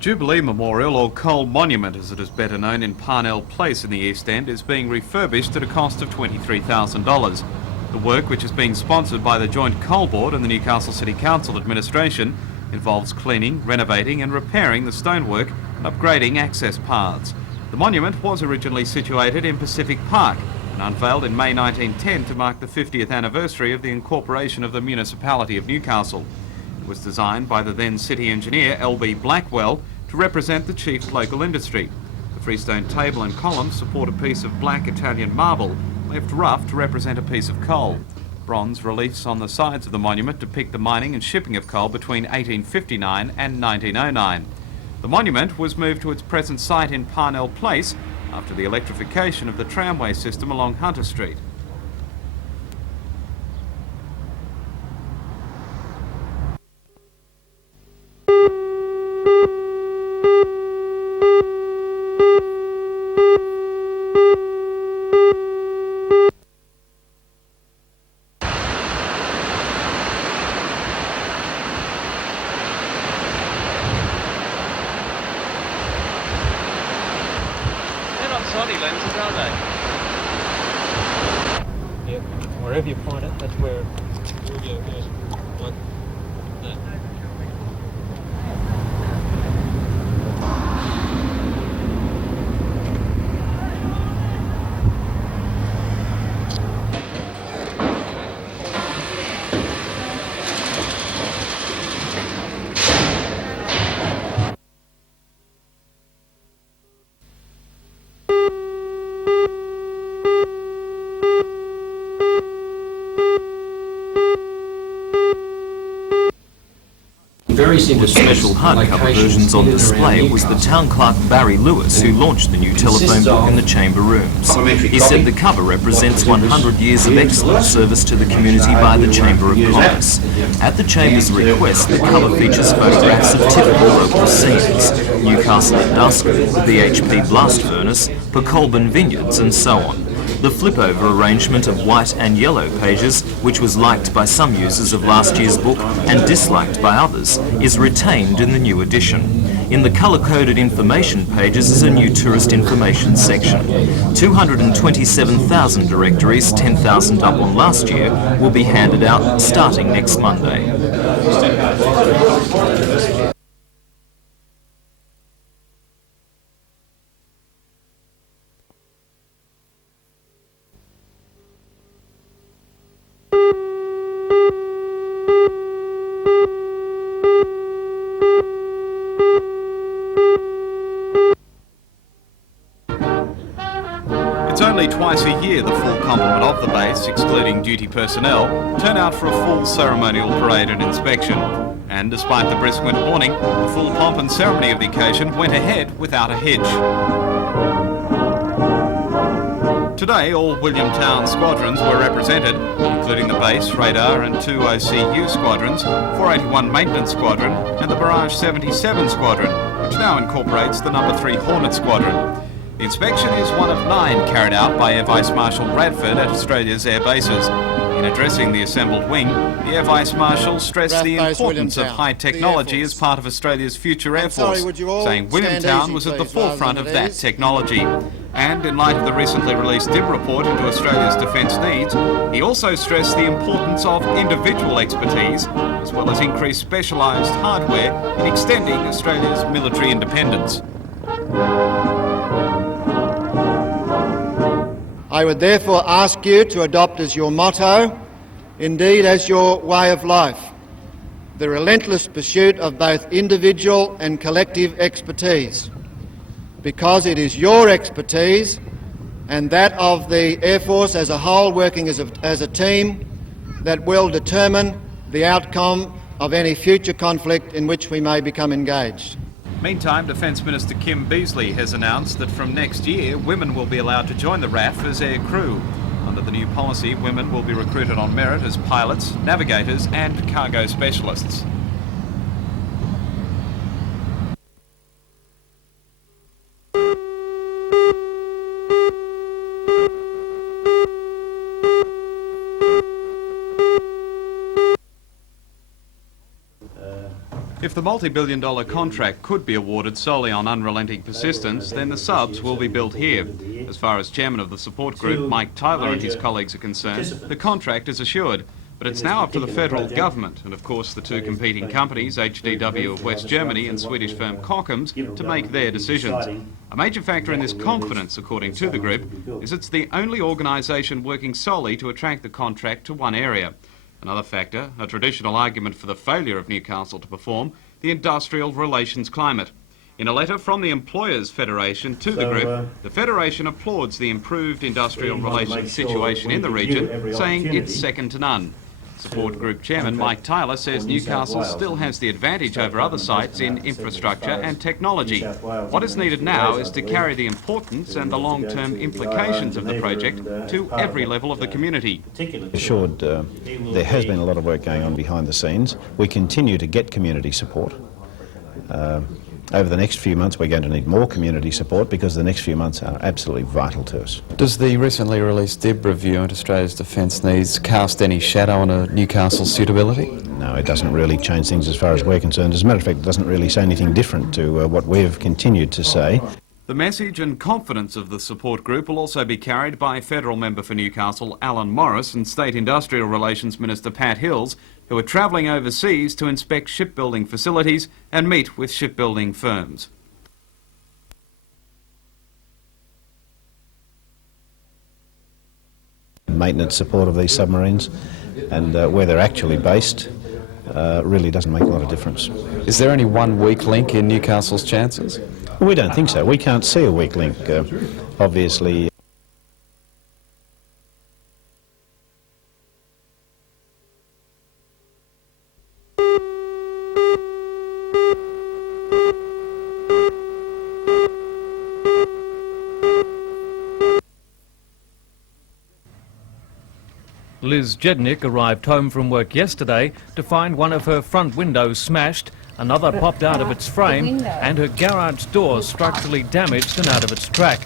Jubilee Memorial, or Coal Monument as it is better known in Parnell Place in the East End, is being refurbished at a cost of $23,000. The work, which is being sponsored by the Joint Coal Board and the Newcastle City Council administration, involves cleaning, renovating and repairing the stonework and upgrading access paths. The monument was originally situated in Pacific Park and unveiled in May 1910 to mark the 50th anniversary of the incorporation of the municipality of Newcastle. It was designed by the then city engineer L.B. Blackwell to represent the chief local industry. The freestone table and columns support a piece of black Italian marble, left rough to represent a piece of coal. Bronze reliefs on the sides of the monument depict the mining and shipping of coal between 1859 and 1909. The monument was moved to its present site in Parnell Place after the electrification of the tramway system along Hunter Street. Sony lenses, are they? Yeah, wherever you point it, that's where audio goes. Like that. With special hardcover versions on display was the town clerk Barry Lewis, who launched the new telephone book in the chamber rooms. He said the cover represents 100 years of excellent service to the community by the Chamber of Commerce. At the Chamber's request, the cover features photographs of typical local scenes: Newcastle at dusk, the BHP blast furnace, Pecolbin vineyards and so on. The flip-over arrangement of white and yellow pages, which was liked by some users of last year's book and disliked by others, is retained in the new edition. In the colour-coded information pages is a new tourist information section. 227,000 directories, 10,000 up on last year, will be handed out starting next Monday. It's only twice a year the full complement of the base, excluding duty personnel, turn out for a full ceremonial parade and inspection. And despite the brisk winter morning, the full pomp and ceremony of the occasion went ahead without a hitch. Today, all Williamtown squadrons were represented, including the base, radar and 2 OCU squadrons, 481 Maintenance Squadron and the Barrage 77 Squadron, which now incorporates the number 3 Hornet Squadron. The inspection is one of 9 carried out by Air Vice Marshal Bradford at Australia's air bases. In addressing the assembled wing, the Air Vice Marshal stressed the importance of high technology as part of Australia's future Air Force, saying Williamtown was at the forefront of that technology. And in light of the recently released DIM report into Australia's defence needs, he also stressed the importance of individual expertise, as well as increased specialised hardware in extending Australia's military independence. I would therefore ask you to adopt as your motto, indeed as your way of life, the relentless pursuit of both individual and collective expertise, because it is your expertise and that of the Air Force as a whole, working as a team, that will determine the outcome of any future conflict in which we may become engaged. Meantime, Defence Minister Kim Beazley has announced that from next year, women will be allowed to join the RAF as air crew. Under the new policy, women will be recruited on merit as pilots, navigators and cargo specialists. If the multi-billion-dollar contract could be awarded solely on unrelenting persistence, then the subs will be built here. As far as chairman of the support group, Mike Tyler, and his colleagues are concerned, the contract is assured. But it's now up to the federal government, and of course the two competing companies, HDW of West Germany and Swedish firm Kockums, to make their decisions. A major factor in this confidence, according to the group, is it's the only organisation working solely to attract the contract to one area. Another factor, a traditional argument for the failure of Newcastle to perform, the industrial relations climate. In a letter from the Employers Federation to the group, the Federation applauds the improved industrial relations situation in the region, saying it's second to none. Support Group Chairman Mike Tyler says Newcastle still has the advantage over other sites in infrastructure and technology. What is needed now is to carry the importance and the long-term implications of the project to every level of the community. Assured, there has been a lot of work going on behind the scenes. We continue to get community support. Over the next few months we're going to need more community support because the next few months are absolutely vital to us. Does the recently released DIB review into Australia's defence needs cast any shadow on Newcastle's suitability? No, it doesn't really change things as far as we're concerned. As a matter of fact, it doesn't really say anything different to what we've continued to say. The message and confidence of the support group will also be carried by federal member for Newcastle Alan Morris and State Industrial Relations Minister Pat Hills, who are travelling overseas to inspect shipbuilding facilities and meet with shipbuilding firms. Maintenance support of these submarines and where they're actually based really doesn't make a lot of difference. Is there any one weak link in Newcastle's chances? We don't think so. We can't see a weak link. Obviously, Liz Jednick arrived home from work yesterday to find one of her front windows smashed, another popped out of its frame, and her garage door structurally damaged and out of its track.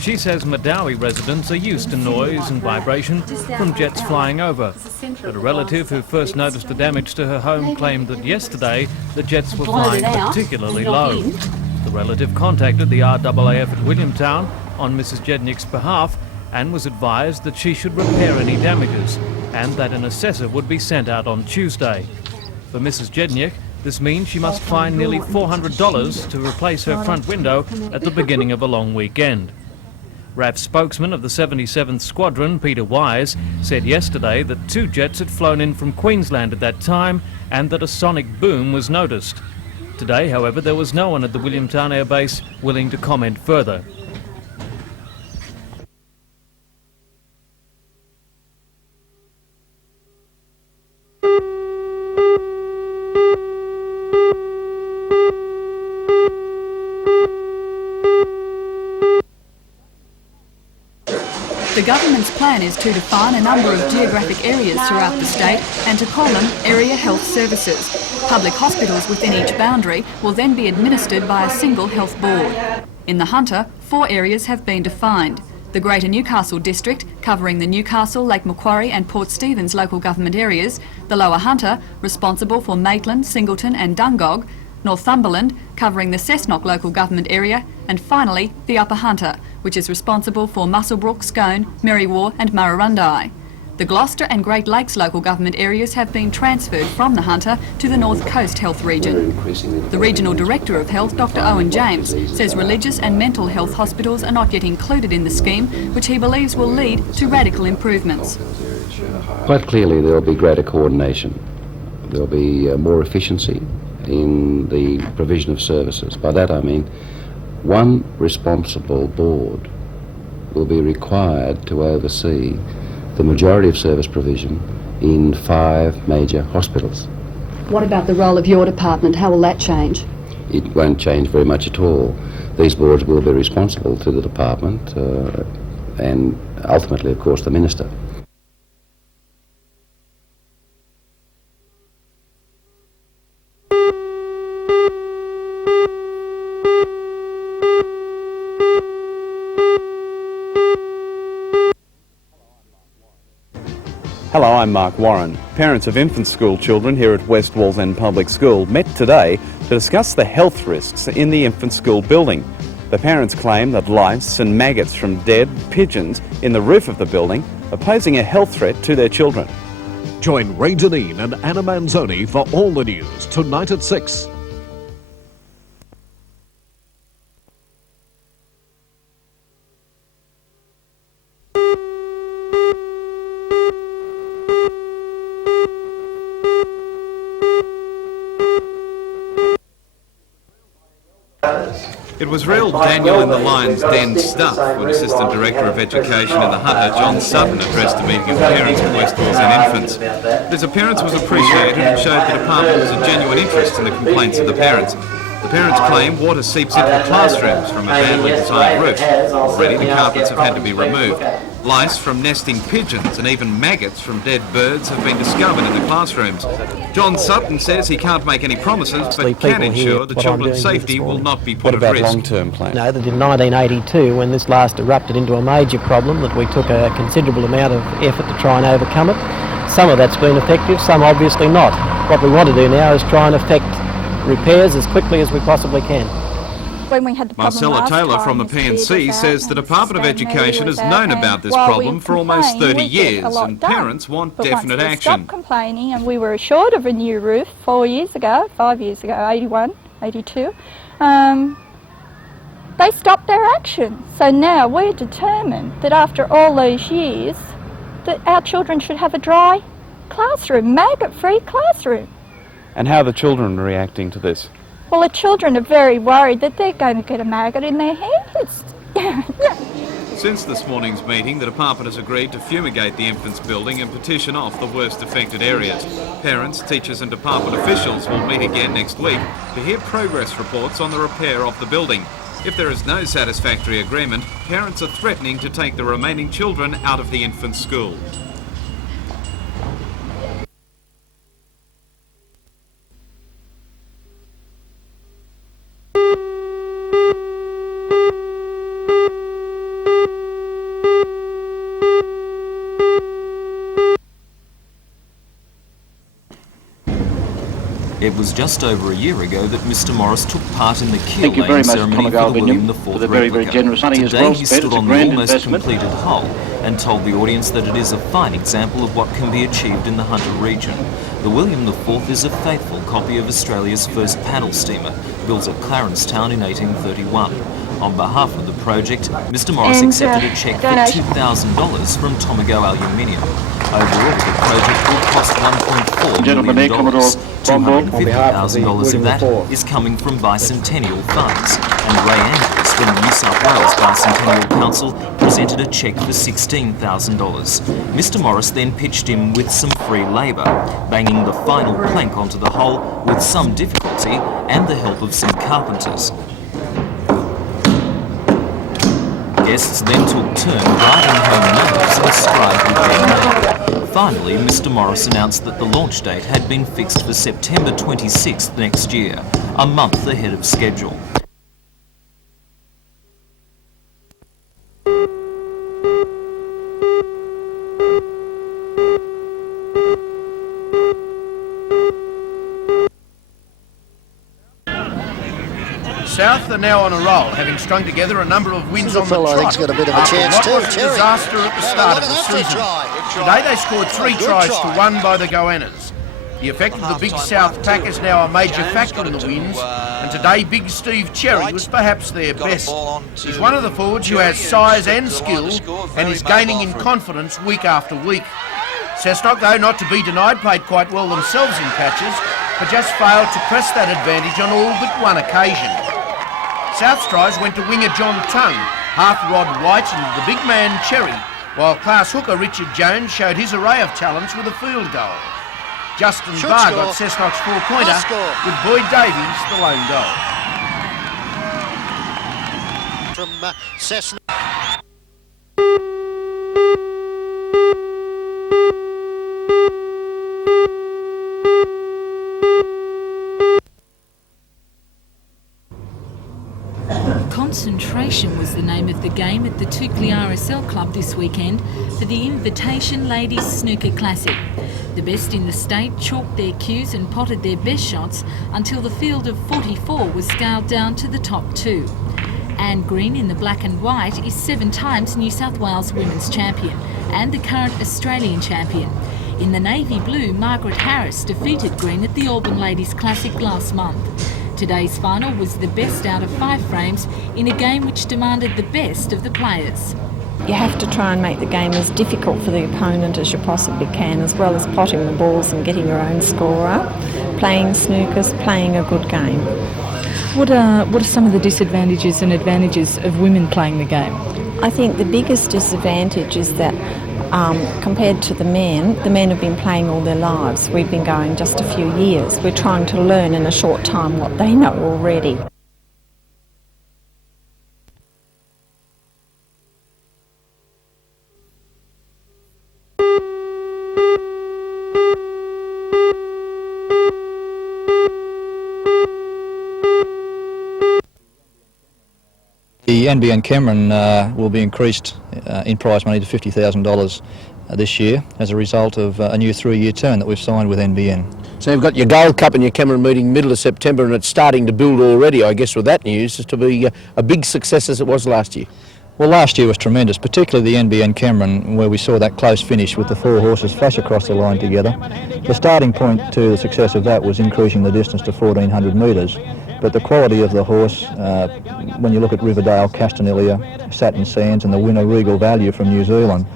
She says Madawi residents are used to noise and vibration from jets flying over. But a relative who first noticed the damage to her home claimed that yesterday the jets were flying particularly low. The relative contacted the RAAF at Williamtown on Mrs Jednick's behalf and was advised that she should repair any damages and that an assessor would be sent out on Tuesday. For Mrs Jednick, this means she must find nearly $400 to replace her front window at the beginning of a long weekend. RAF spokesman of the 77th Squadron, Peter Wise, said yesterday that 2 jets had flown in from Queensland at that time and that a sonic boom was noticed. Today, however, there was no one at the Williamtown Air Base willing to comment further. The government's plan is to define a number of geographic areas throughout the state and to call them area health services. Public hospitals within each boundary will then be administered by a single health board. In the Hunter, 4 areas have been defined. The Greater Newcastle District, covering the Newcastle, Lake Macquarie and Port Stephens local government areas, the Lower Hunter, responsible for Maitland, Singleton and Dungog, Northumberland, covering the Cessnock local government area, and finally the Upper Hunter, which is responsible for Muswellbrook, Scone, Merriwa and Murrurundi. The Gloucester and Great Lakes local government areas have been transferred from the Hunter to the North Coast Health Region. The Regional Director of Health, Dr Owen James, says religious and mental health hospitals are not yet included in the scheme, which he believes will lead to radical improvements. Quite clearly there will be greater coordination. There will be more efficiency in the provision of services. By that I mean one responsible board will be required to oversee the majority of service provision in 5 major hospitals. What about the role of your department? How will that change? It won't change very much at all. These boards will be responsible to the department and ultimately, of course, the Minister. Hello, I'm Mark Warren. Parents of infant school children here at West Wallsend Public School met today to discuss the health risks in the infant school building. The parents claim that lice and maggots from dead pigeons in the roof of the building are posing a health threat to their children. Join Ray Deneen and Anna Manzoni for all the news tonight at 6. It was real Daniel in the Lion's Den stuff when Assistant Director of Education in the Hunter, John Sutton, addressed a meeting of parents of West Wallsend infants. His appearance was appreciated and showed the department has a genuine interest in the complaints of the parents. The parents claim water seeps into the classrooms from a badly designed roof. Already the carpets have had to be removed. Lice from nesting pigeons and even maggots from dead birds have been discovered in the classrooms. John Sutton says he can't make any promises, but can ensure the children's safety will not be put at risk. What about long-term plans? No, that in 1982, when this last erupted into a major problem, that we took a considerable amount of effort to try and overcome it. Some of that's been effective, some obviously not. What we want to do now is try and effect repairs as quickly as we possibly can. When we had the Marcella Taylor from the PNC says the Department of Education has known about this problem for almost 30 years and parents want definite action. Stopped complaining and we were assured of a new roof 5 years ago, 81, 82. They stopped their action. So now we're determined that after all these years that our children should have a dry classroom, maggot-free classroom. And how are the children reacting to this? Well, the children are very worried that they're going to get a maggot in their hands. Since this morning's meeting, the department has agreed to fumigate the infants building and petition off the worst affected areas. Parents, teachers and department officials will meet again next week to hear progress reports on the repair of the building. If there is no satisfactory agreement, parents are threatening to take the remaining children out of the infant school. It was just over a year ago that Mr Morris took part in the keel laying ceremony for the William IV replica. Today he stood on the almost completed hull and told the audience that it is a fine example of what can be achieved in the Hunter region. The William IV is a faithful copy of Australia's first paddle steamer, built at Clarencetown in 1831. On behalf of the project, Mr Morris accepted a cheque for $2,000 from Tomago Aluminium. Overall, the project will cost $1.4 million. $250,000 of that is coming from bicentennial funds, and Ray Andrews from the New South Wales Bicentennial Council presented a cheque for $16,000. Mr Morris then pitched in with some free labour, banging the final plank onto the hull with some difficulty and the help of some carpenters. Guests then took turn writing home notes inscribed with their name. Finally, Mr Morris announced that the launch date had been fixed for September 26th next year, a month ahead of schedule. South are now on a roll, having strung together a number of wins on the trot. I think's got a bit of a chance too. What was a disaster at the start of the season. Today they scored 3 tries to 1 by the Goannas. The effect of the Big South pack is now a major factor in the wins, and today Big Steve Cherry was perhaps their best. He's one of the forwards who has size and skill and is gaining in confidence week after week. Cessnock, though not to be denied, played quite well themselves in patches, but just failed to press that advantage on all but one occasion. South's tries went to winger John Tongue, half Rod White and the big man Cherry, while class hooker Richard Jones showed his array of talents with a field goal. Justin Barr got Cessnock's 4-pointer, with Boyd Davies the lone goal. From Cessnock. Concentration was the name of the game at the Tukli RSL Club this weekend for the Invitation Ladies Snooker Classic. The best in the state chalked their cues and potted their best shots until the field of 44 was scaled down to the top 2. Anne Green in the black and white is 7 times New South Wales Women's Champion and the current Australian Champion. In the navy blue, Margaret Harris defeated Green at the Auburn Ladies Classic last month. Today's final was the best out of 5 frames in a game which demanded the best of the players. You have to try and make the game as difficult for the opponent as you possibly can, as well as potting the balls and getting your own score up, playing snookers, playing a good game. What are some of the disadvantages and advantages of women playing the game? I think the biggest disadvantage is that compared to the men have been playing all their lives. We've been going just a few years. We're trying to learn in a short time what they know already. The NBN Cameron will be increased in prize money to $50,000 this year as a result of a new 3-year term that we've signed with NBN. So you've got your Gold Cup and your Cameron meeting middle of September, and it's starting to build already, I guess, with that news, to be a big success as it was last year. Well, last year was tremendous, particularly the NBN Cameron, where we saw that close finish with the 4 horses flash across the line together. The starting point to the success of that was increasing the distance to 1,400 metres, but the quality of the horse, when you look at Riverdale, Castanelia, Satin Sands and the winner Regal Value from New Zealand,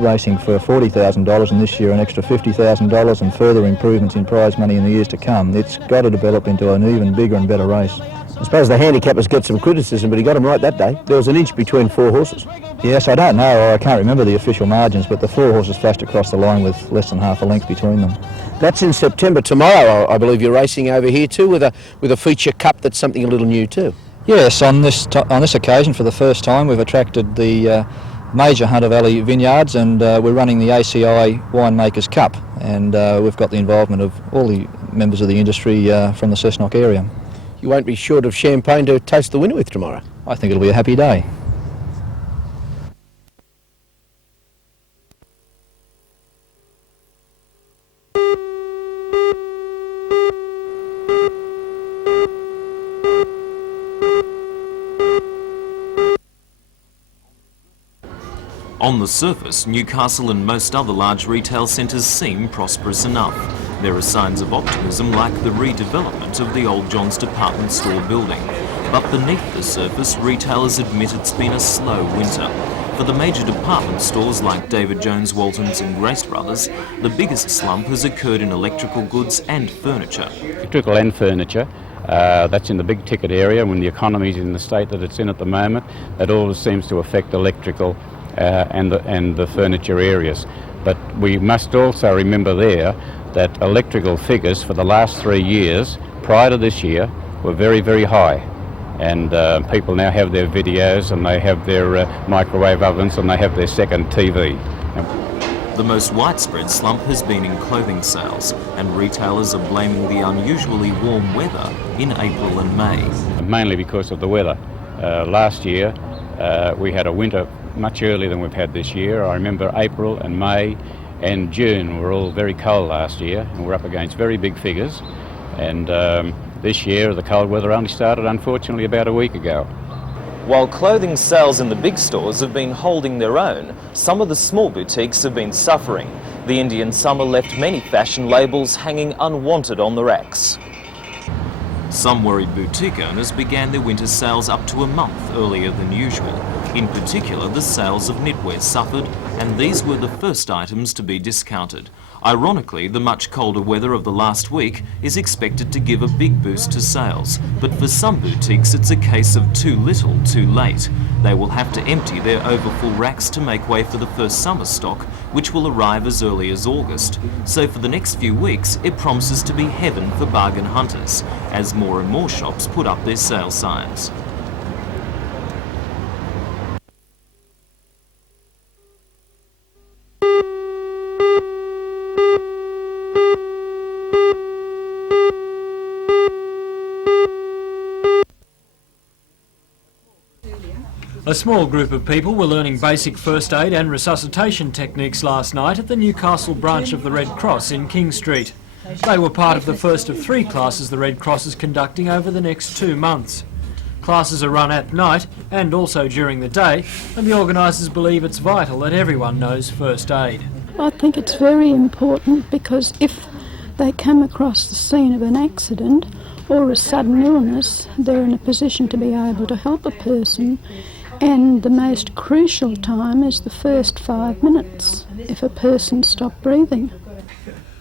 racing for $40,000 and this year an extra $50,000 and further improvements in prize money in the years to come, it's got to develop into an even bigger and better race. I suppose the handicappers get some criticism, but he got them right that day. There was an inch between 4 horses. Yes, I don't know, I can't remember the official margins, but the 4 horses flashed across the line with less than half a length between them. That's in September. Tomorrow, I believe you're racing over here too with a feature cup that's something a little new too. Yes, on this occasion, for the first time, we've attracted the major Hunter Valley vineyards, and we're running the ACI Winemakers Cup, and we've got the involvement of all the members of the industry from the Cessnock area. You won't be short of champagne to toast the winner with tomorrow. I think it'll be a happy day. On the surface, Newcastle and most other large retail centres seem prosperous enough. There are signs of optimism like the redevelopment of the old John's department store building. But beneath the surface, retailers admit it's been a slow winter. For the major department stores like David Jones, Waltons and Grace Brothers, the biggest slump has occurred in electrical goods and furniture. Electrical and furniture. That's in the big ticket area. When the economy's in the state that it's in at the moment, that always seems to affect electrical and the furniture areas. But we must also remember there that electrical figures for the last 3 years prior to this year were very, very high. And people now have their videos and they have their microwave ovens and they have their second TV. The most widespread slump has been in clothing sales, and retailers are blaming the unusually warm weather in April and May. Mainly because of the weather. Last year we had a winter much earlier than we've had this year. I remember April and May and June were all very cold last year, and we're up against very big figures. And this year the cold weather only started, unfortunately, about a week ago. While clothing sales in the big stores have been holding their own, some of the small boutiques have been suffering. The Indian summer left many fashion labels hanging unwanted on the racks. Some worried boutique owners began their winter sales up to a month earlier than usual. In particular, the sales of knitwear suffered, and these were the first items to be discounted. Ironically, the much colder weather of the last week is expected to give a big boost to sales, but for some boutiques it's a case of too little, too late. They will have to empty their overfull racks to make way for the first summer stock, which will arrive as early as August. So for the next few weeks, it promises to be heaven for bargain hunters, as more and more shops put up their sale signs. A small group of people were learning basic first aid and resuscitation techniques last night at the Newcastle branch of the Red Cross in King Street. They were part of the first of 3 classes the Red Cross is conducting over the next 2 months. Classes are run at night and also during the day, and the organisers believe it's vital that everyone knows first aid. I think it's very important because if they come across the scene of an accident or a sudden illness, they're in a position to be able to help a person, and the most crucial time is the first 5 minutes if a person stopped breathing.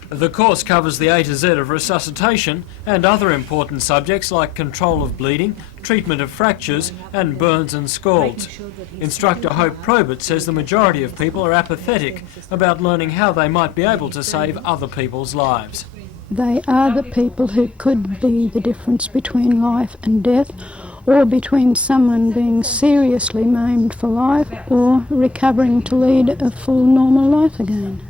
The course covers the A to Z of resuscitation and other important subjects like control of bleeding, treatment of fractures and burns and scalds. Instructor Hope Probert says the majority of people are apathetic about learning how they might be able to save other people's lives. They are the people who could be the difference between life and death, or between someone being seriously maimed for life or recovering to lead a full normal life again.